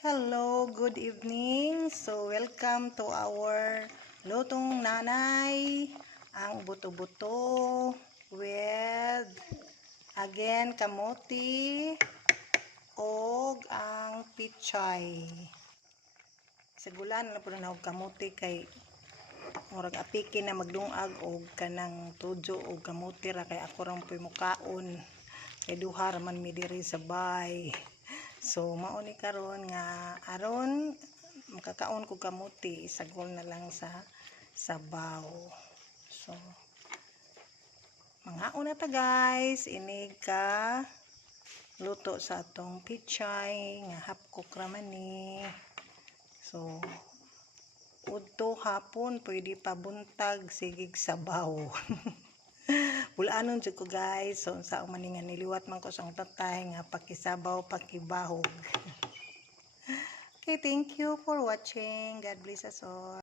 Hello, good evening. So, welcome to our lutong nanay, ang buto-buto with again kamote o ang pichay. Sa gulan na po na kamote kay murag apiki na magdungag og kanang tujo og kamote ra kay ako ra po'y mukaon. Kay duha ra man mi diri sa bay. So mauni karon nga aron makakaon ko kamuti isagol na lang sa sabaw. So mangaon na ta guys, inig ka luto sa atong pichay nga hapkok raman ni. So udto hapon pwede pa buntag sigig sabaw. Bulanon jud ko guys, so sa maningan niliwat man ko sa tatay nga pakisabaw pakibahog. Okay, thank you for watching. God bless us all.